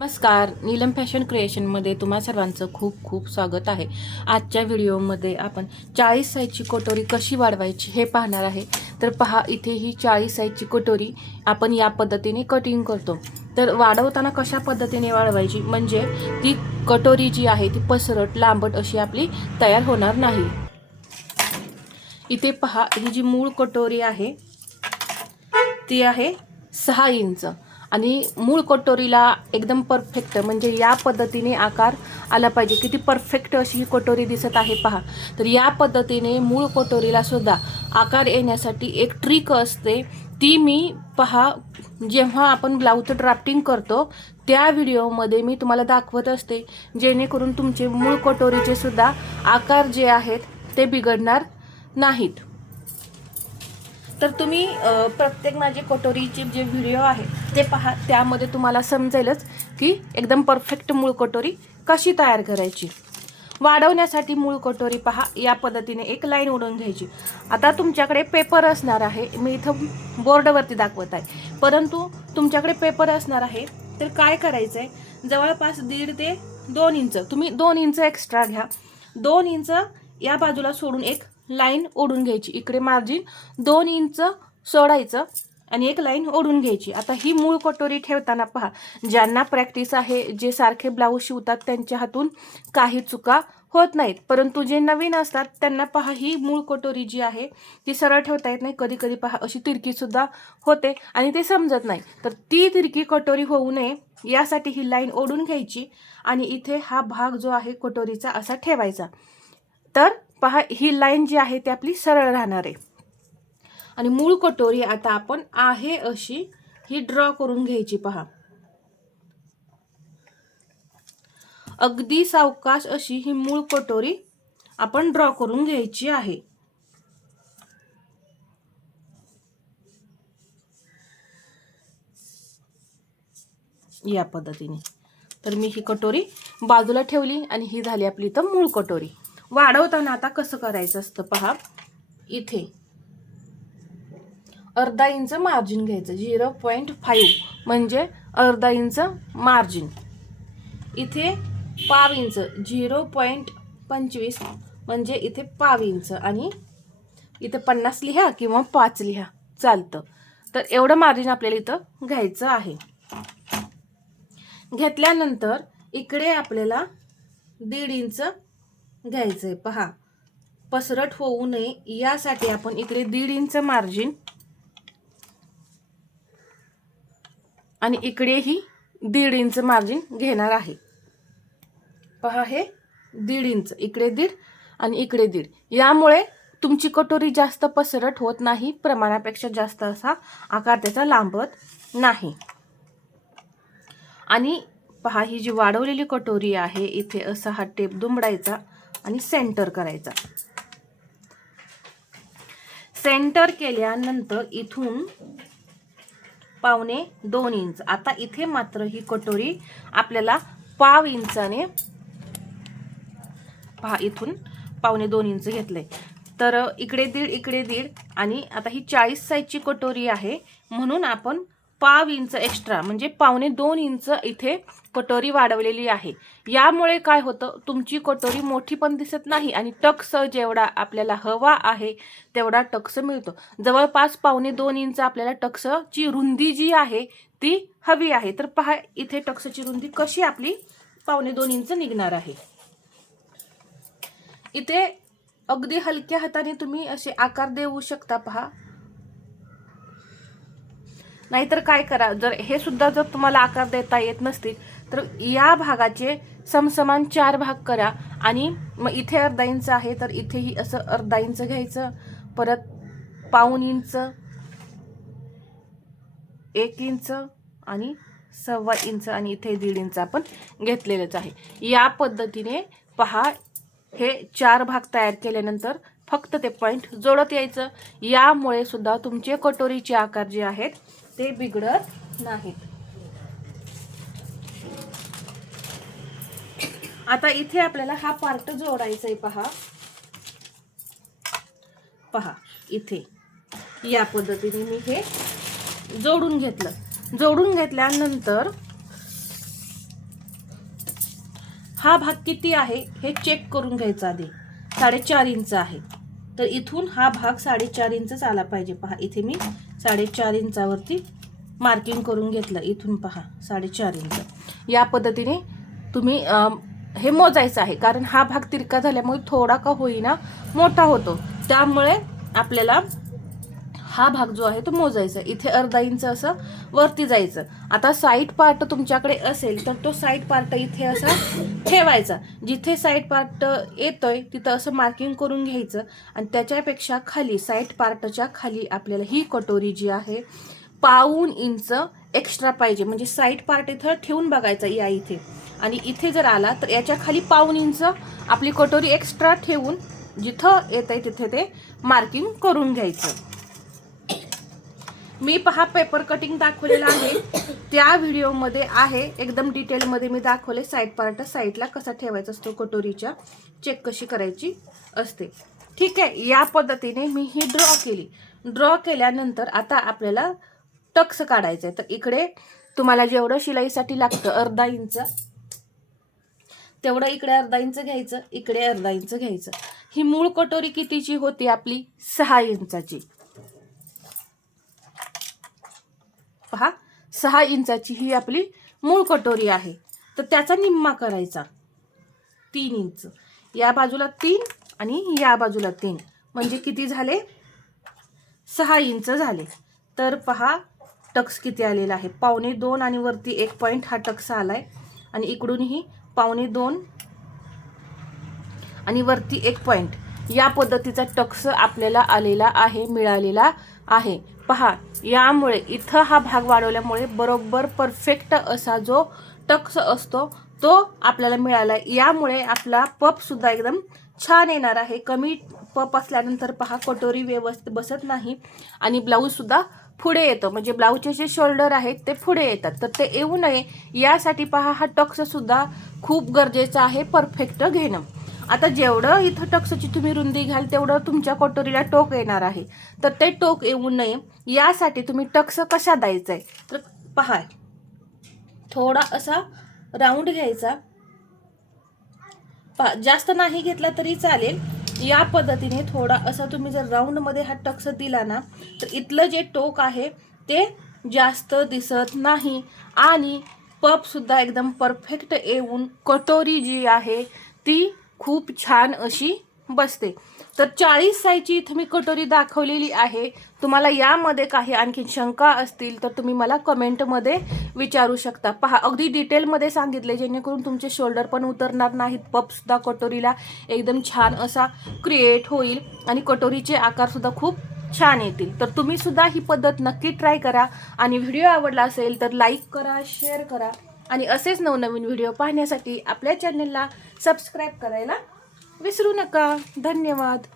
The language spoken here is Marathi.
नमस्कार, नीलम फॅशन क्रिएशनमध्ये तुम्हा सर्वांचं खूप खूप स्वागत आहे. आजच्या व्हिडिओमध्ये आपण 40 साईजची कटोरी कशी वाढवायची हे पाहणार आहे. तर पहा, इथे ही 40 साईजची कटोरी आपण या पद्धतीने कटिंग करतो. तर वाढवताना कशा पद्धतीने वाढवायची म्हणजे ती कटोरी जी आहे ती पसरट लांबट अशी आपली तयार होणार नाही. इथे पहा, ही जी मूळ कटोरी आहे ती आहे 6 इंच आणि मूळ कटोरीला एकदम परफेक्ट म्हणजे या पद्धतीने आकार आला पाहिजे. किती परफेक्ट अशी ही कटोरी दिसत आहे पहा. तर या पद्धतीने मूळ कटोरीला सुद्धा आकार येण्यासाठी एक ट्रिक असते. ती मी पहा जेव्हा आपण ब्लाऊजचं ड्राफ्टिंग करतो त्या व्हिडिओमध्ये मी तुम्हाला दाखवत असते, जेणेकरून तुमचे मूळ कटोरीचे सुद्धा आकार जे आहेत ते बिघडणार नाहीत. तर तुम्ही प्रत्येक माझे कटोरीचे जे व्हिडिओ आहे ते पहा, त्यामध्ये तुम्हाला समजेलच की एकदम परफेक्ट मूळ कटोरी कशी तयार करायची. वाढवण्यासाठी मूळ कटोरी पहा या पद्धतीने एक लाईन ओढून घ्यायची. आता तुमच्याकडे पेपर असणार आहे, मी इथं बोर्डवरती दाखवत आहे, परंतु तुमच्याकडे पेपर असणार आहे तर काय करायचं आहे, जवळपास 1.5 ते 2 इंच तुम्ही 2 इंच एक्स्ट्रा घ्या. 2 इंच या बाजूला सोडून एक लाईन ओढून घ्यायची. इकडे मार्जिन 2 इंच सोडायचं आणि एक लाईन ओढून घ्यायची. आता ही मूळ कटोरी ठेवताना पहा, ज्यांना प्रॅक्टिस आहे, जे सारखे ब्लाऊज शिवतात त्यांच्या हातून काही चुका होत नाहीत, परंतु जे नवीन असतात त्यांना पहा ही मूळ कटोरी जी आहे ती सरळ ठेवता येत नाही. कधी कधी पहा अशी तिरकी सुद्धा होते आणि ते समजत नाही. तर ती तिरकी कटोरी होऊ नये यासाठी ही लाईन ओढून घ्यायची आणि इथे हा भाग जो आहे कटोरीचा असा ठेवायचा. तर पहा ही लाईन जी आहे ती आपली सरळ राहणार आहे. आणि मूळ कटोरी आता आपण आहे अशी ही ड्रॉ करून घ्यायची. पहा, अगदी सावकाश अशी ही मूळ कटोरी आपण ड्रॉ करून घ्यायची आहे. या पद्धतीने. तर मी ही कटोरी बाजूला ठेवली आणि ही झाली आपली तर मूळ कटोरी. वाढवताना आता कसं करायचं असतं पहा, इथे अर्धा इंच मार्जिन घ्यायचं, 0.5 म्हणजे अर्धा इंच मार्जिन. इथे पाव इंच 0.25 म्हणजे इथे पाव इंच आणि इथे 50 लिहा किंवा 5 लिहा चालतं. तर एवढं मार्जिन आपल्याला इथं घ्यायचं आहे. घेतल्यानंतर इकडे आपल्याला 1.5 इंच घ्यायचंय. पहा, पसरट होऊ नये यासाठी आपण इकडे 1.5 इंच मार्जिन आणि इकडेही 1.5 इंच मार्जिन घेणार आहे. पहा, हे 1.5 इंच, इकडे 1.5 आणि इकडे 1.5. यामुळे तुमची कटोरी जास्त पसरट होत नाही, प्रमाणापेक्षा जास्त असा आकार त्याचा लांबत नाही. आणि पहा, ही जी वाढवलेली कटोरी आहे इथे असा हा टेप दुमडायचा आणि सेंटर करायचा. सेंटर केल्यानंतर इथून 1.25 इंच. आता इथे मात्र ही कटोरी आपल्याला पाव इंचाने, पहा इथून 1.25 इंच घेतलंय. तर इकडे 1.5 इकडे 1.5 आणि आता ही 40 साईजची कटोरी आहे म्हणून आपण पाव इंच एक्स्ट्रा म्हणजे 1.25 इंच इथे कटोरी वाढवलेली आहे. यामुळे काय होतं, तुमची कटोरी मोठी पण दिसत नाही आणि टक्स जेवढा आपल्याला हवा आहे तेवढा टक्स मिळतो. जवळपास 1.25 इंच आपल्याला टक्सची रुंदी जी आहे ती हवी आहे. तर पहा इथे टक्सची रुंदी कशी आपली 1.25 इंच निघणार आहे. इथे अगदी हलक्या हाताने तुम्ही असे आकार देऊ शकता. पहा, नाहीतर काय करा, जर हे सुद्धा जर तुम्हाला आकार देता येत नसतील तर या भागाचे समसमान 4 भाग करा आणि मग इथे अर्धा इंच आहे तर इथेही असं अर्धा इंच घ्यायचं, परत 1.25 इंच, 1 इंच आणि 1.25 इंच आणि इथे 1.5 इंच आपण घेतलेलंच आहे. या पद्धतीने पहा, हे 4 भाग तयार केल्यानंतर फक्त ते पॉइंट जोडत यायचं. यामुळे सुद्धा तुमचे कटोरीचे आकार जे आहेत ते बिघडत नाहीत. आता इथे आपल्याला हा पार्ट जोडायचा आहे. पहा इथे या पद्धतीने मी हे जोडून घेतलं. जोडून घेतल्यानंतर हा भाग किती आहे हे चेक करून घ्यायचा आधी. 4.5 इंच आहे, तर इथून हा भाग 4.5 इंचच आला पाहिजे. पहा इथे मी 4.5 इंचावरती मार्किंग करून घेतलं. इथून पहा 4.5 इंच. या पद्धतीने तुम्ही हे मोजायचं आहे, कारण हा भाग तिरका झाल्यामुळे थोडा का होईना मोठा होतो, त्यामुळे आपल्याला हा भाग जो आहे तो मोजायचा. इथे अर्धा इंच असं वरती जायचं. आता साईड पार्ट तुमच्याकडे असेल तर तो साईड पार्ट इथे असा ठेवायचा. जिथे साईड पार्ट येतोय तिथं असं मार्किंग करून घ्यायचं आणि त्याच्यापेक्षा खाली साईड पार्टच्या खाली आपल्याला ही कटोरी जी आहे 1.5 इंच एक्स्ट्रा पाहिजे. म्हणजे साईड पार्ट इथं ठेवून बघायचा या इथे, आणि इथे जर आला तर याच्या खाली 1.5 इंच आपली कटोरी एक्स्ट्रा ठेवून जिथं येत आहे तिथे ते मार्किंग करून घ्यायचं. मी पहा पेपर कटिंग दाखवलेलं आहे, त्या व्हिडिओमध्ये आहे एकदम डिटेलमध्ये मी दाखवले साईड पार्ट साईडला कसा ठेवायचा असतो, कटोरीच्या चेक कशी करायची असते. ठीक आहे, या पद्धतीने मी ही ड्रॉ केली. ड्रॉ केल्यानंतर आता आपल्याला टक्स काढायचं आहे. तर इकडे तुम्हाला जेवढं शिलाईसाठी लागतं अर्धा इंच, तेवढं इकडे अर्धा इंच घ्यायचं, इकडे अर्धा इंच घ्यायचं. ही मूळ कटोरी कितीची होती आपली? 6 इंचाची. पहा 6 इंचाची ही आपली मूळ कटोरी आहे. तर त्याचा निम्मा करायचा 3 इंच. या बाजूला 3 आणि या बाजूला 3, म्हणजे किती झाले? 6 इंच झाले. तर पहा टक्स किती आलेला आहे, 1.25 आणि वरती 1 पॉईंट हा टक्स आलाय, आणि इकडूनही 1.25 आणि वरती 1 पॉईंट. या पद्धतीचा टक्स आपल्याला आलेला आहे, मिळालेला आहे. पहा यामुळे इथं हा भाग वाढवल्यामुळे बरोबर परफेक्ट असा जो टक्स असतो तो आपल्याला मिळाला. यामुळे आपला पप सुद्धा एकदम छान येणार आहे. कमी पप असल्यानंतर पहा कटोरी व्यवस्थित बसत नाही आणि ब्लाऊज सुद्धा पुढे येतं, म्हणजे ब्लाऊजचे जे शोल्डर आहेत ते पुढे येतात. तर ते येऊ नये यासाठी पहा हा टक्स सुद्धा खूप गरजेचं आहे परफेक्ट घेणं. आता जेवढं इथं टक्सची तुम्ही रुंदी घ्याल तेवढं तुमच्या कटोरीला टोक येणार आहे. तर ते टोक येऊ नये यासाठी तुम्ही टक्स कशा द्यायचा आहे, तर पहा थोडा असा राऊंड घ्यायचा. जास्त नाही घेतला तरी चालेल. या पद्धतीने थोडा असा तुम्ही जर राऊंडमध्ये हा टक्स दिला ना, तर इथलं जे टोक आहे ते जास्त दिसत नाही आणि पप सुद्धा एकदम परफेक्ट येऊन कटोरी जी आहे ती खूप छान अशी बसते. तर 40 साईजची इथं मी कटोरी दाखवलेली आहे. तुम्हाला यामध्ये काही आणखी शंका असतील तर तुम्ही मला कमेंटमध्ये विचारू शकता. पहा अगदी डिटेलमध्ये सांगितले, जेणेकरून तुमचे शोल्डर पण उतरणार नाहीत, पपसुद्धा कटोरीला एकदम छान असा क्रिएट होईल आणि कटोरीचे आकारसुद्धा खूप छान येतील. तर तुम्ही सुद्धा ही पद्धत नक्की ट्राय करा आणि व्हिडिओ आवडला असेल तर लाईक करा, शेअर करा आणि असेच नवनवीन व्हिडिओ पाहण्यासाठी आपल्या चॅनलला सबस्क्राईब करायला विसरू नका. धन्यवाद.